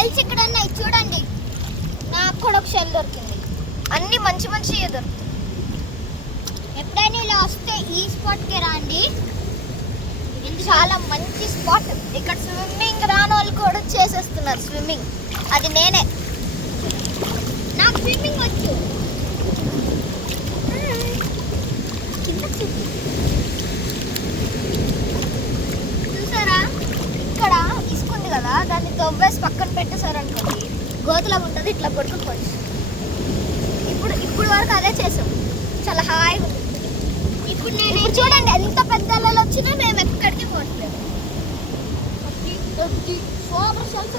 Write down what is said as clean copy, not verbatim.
Shells ఇక్కడ ఉన్నాయి చూడండి. నాకు కూడా ఒక షెల్ దొరికింది. అన్ని మంచి మంచి దొరుకుతాయి. ఎప్పుడైనా ఇలా వస్తే ఈ స్పాట్కి రండి, ఇది చాలా మంచి స్పాట్. ఇక్కడ స్విమ్మింగ్ రాని వాళ్ళు కూడా చేసేస్తున్నారు స్విమ్మింగ్. అది నేనే. నాకు స్విమ్మింగ్ వచ్చు. చూసారా ఇక్కడ ఇసుకుంది కదా, దాన్ని తవ్వేసి పక్కన పెట్టేశారనుకోండి, గోతులా ఉంటుంది, ఇట్లా కొట్టుకోవచ్చు. ఇప్పుడు వరకు అదే చేసాం, చాలా హాయిగా ఉంది. ఇప్పుడు నేను ఇప్పుడు చూడండి ఎంత పెద్ద అలలు వచ్చినా మేము ఎక్కడికి పోవట్లేదు. Super shells